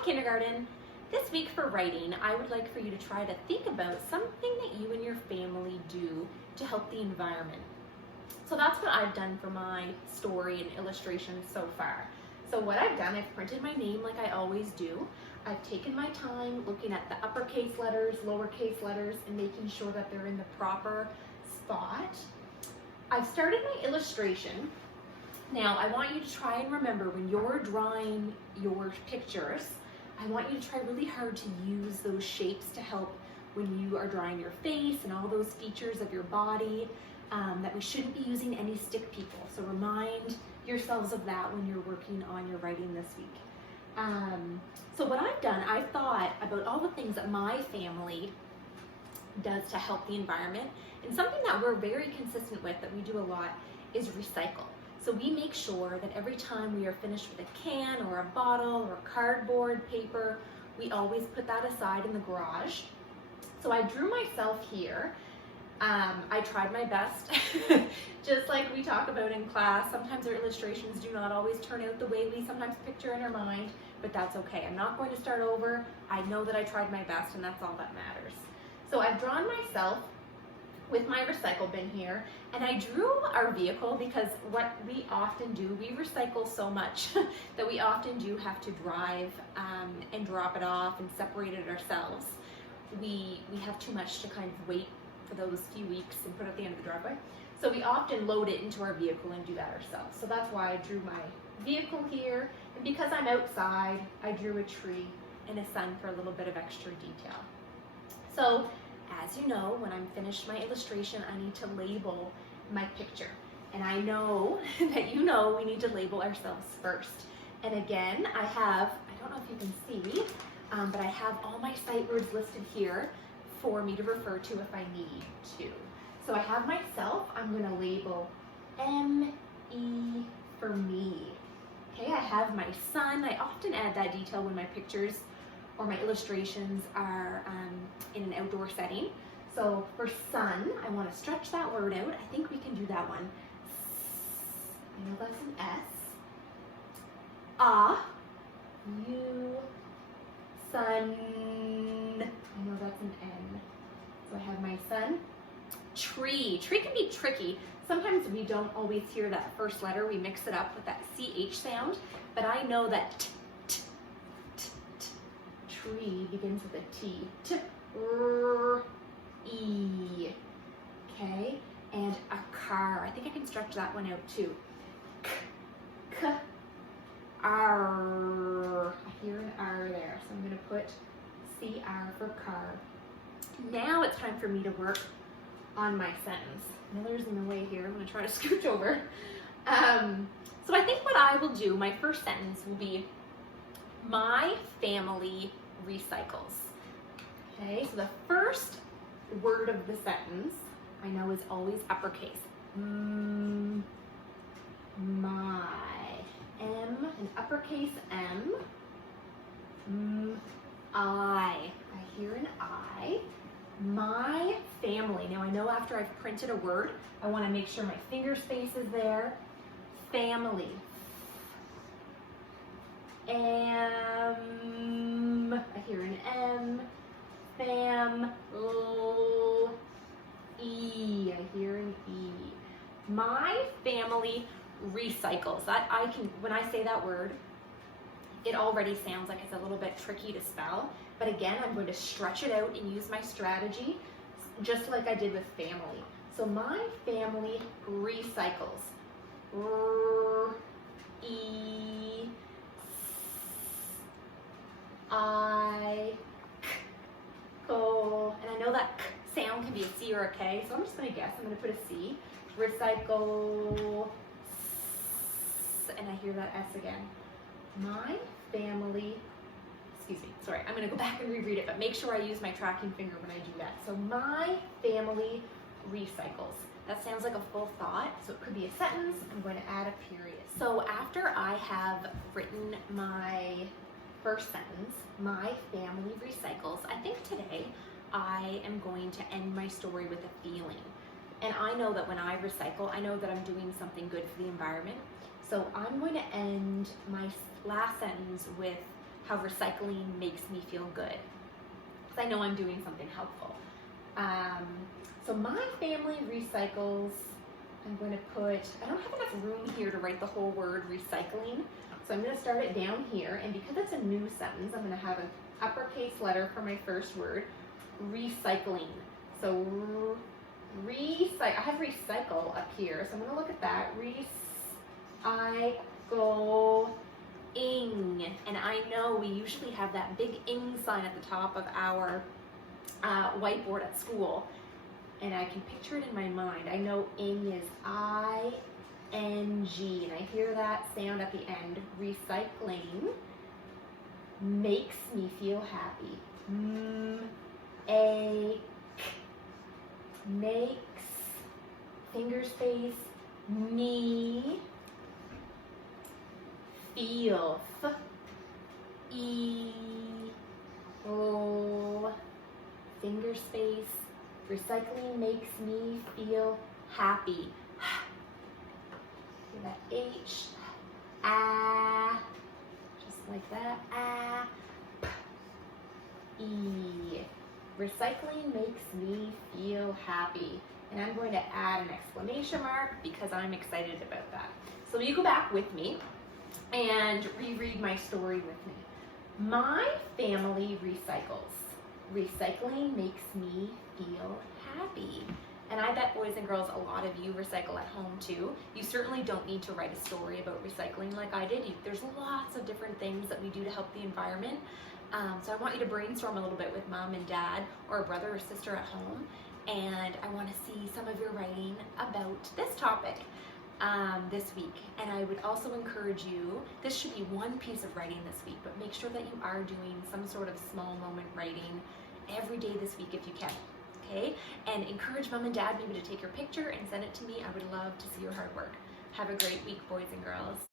Hi kindergarten! This week for writing, I would like for you to try to think about something that you and your family do to help the environment. So that's what I've done for my story and illustrations so far. So what I've done, I've printed my name like I always do. I've taken my time looking at the uppercase letters, lowercase letters, and making sure that they're in the proper spot. I've started my illustration. Now, I want you to try and remember when you're drawing your pictures, I want you to try really hard to use those shapes to help when you are drawing your face and all those features of your body, that we shouldn't be using any stick people. So remind yourselves of that when you're working on your writing this week. So what I've done, I've thought about all the things that my family does to help the environment. And something that we're very consistent with, that we do a lot, is recycle. So we make sure that every time we are finished with a can or a bottle or cardboard, paper, we always put that aside in the garage. So I drew myself here. I tried my best, just like we talk about in class. Sometimes our illustrations do not always turn out the way we sometimes picture in our mind, but that's okay. I'm not going to start over. I know that I tried my best, and that's all that matters. So I've drawn myself with my recycle bin here, and I drew our vehicle because what we often do, we recycle so much that we often do have to drive and drop it off and separate it ourselves. We have too much to kind of wait for those few weeks and put it at the end of the driveway. So we often load it into our vehicle and do that ourselves. So that's why I drew my vehicle here, and because I'm outside, I drew a tree and a sun for a little bit of extra detail. So as you know, when I'm finished my illustration, I need to label my picture. And I know that you know we need to label ourselves first. And again, I don't know if you can see, but I have all my sight words listed here for me to refer to if I need to. So I have myself, I'm gonna label M-E for me. Okay, I have my sun. I often add that detail when my pictures or my illustrations are in an outdoor setting. So for sun, I want to stretch that word out. I think we can do that one. I know that's an S. U, sun. I know that's an N. So I have my sun. Tree. Tree can be tricky. Sometimes we don't always hear that first letter. We mix it up with that CH sound, but I know that tree begins with a T. E. Okay, and a car. I think I can stretch that one out too. R. I hear an R there, so I'm going to put CR for car. Now it's time for me to work on my sentence. Miller's in the way here. I'm going to try to scooch over. So I think what I will do, my first sentence will be, my family recycles. Okay, so the first word of the sentence I know is always uppercase. My. M, an uppercase M. I hear an I. My family. Now I know after I've printed a word, I want to make sure my finger space is there. Family. I hear an M. E. I hear an E. My family recycles. That I can, when I say that word, it already sounds like it's a little bit tricky to spell. But again, I'm going to stretch it out and use my strategy, just like I did with family. So my family recycles. E. I. And I know that K sound can be a C or a K, so I'm just going to guess. I'm going to put a C. Recycle. And I hear that S again. My family, excuse me, sorry, I'm going to go back and reread it, but make sure I use my tracking finger when I do that. So my family recycles. That sounds like a full thought, so it could be a sentence. I'm going to add a period. So after I have written my first sentence, my family recycles, I think today I am going to end my story with a feeling. And I know that when I recycle, I know that I'm doing something good for the environment. So I'm going to end my last sentence with how recycling makes me feel good, because I know I'm doing something helpful. So my family recycles. I'm going to put, I don't have enough room here to write the whole word recycling, so I'm going to start it down here, and because it's a new sentence, I'm going to have an uppercase letter for my first word, recycling. So I have recycle up here, so I'm going to look at that, recycling, and I know we usually have that big ing sign at the top of our whiteboard at school, and I can picture it in my mind. I know ing is I-N-G, and I hear that sound at the end. Recycling makes me feel happy. Makes, finger space, me, feel, finger space. Recycling makes me feel happy. That H, just like that, E. Recycling makes me feel happy. And I'm going to add an exclamation mark because I'm excited about that. So you go back with me and reread my story with me. My family recycles. Recycling makes me feel happy. And I bet, boys and girls, a lot of you recycle at home too. You certainly don't need to write a story about recycling like I did. There's lots of different things that we do to help the environment. So I want you to brainstorm a little bit with mom and dad or a brother or sister at home. And I want to see some of your writing about this topic this week. And I would also encourage you, this should be one piece of writing this week, but make sure that you are doing some sort of small moment writing every day this week if you can. Okay? And encourage mom and dad maybe to take your picture and send it to me. I would love to see your hard work. Have a great week, boys and girls.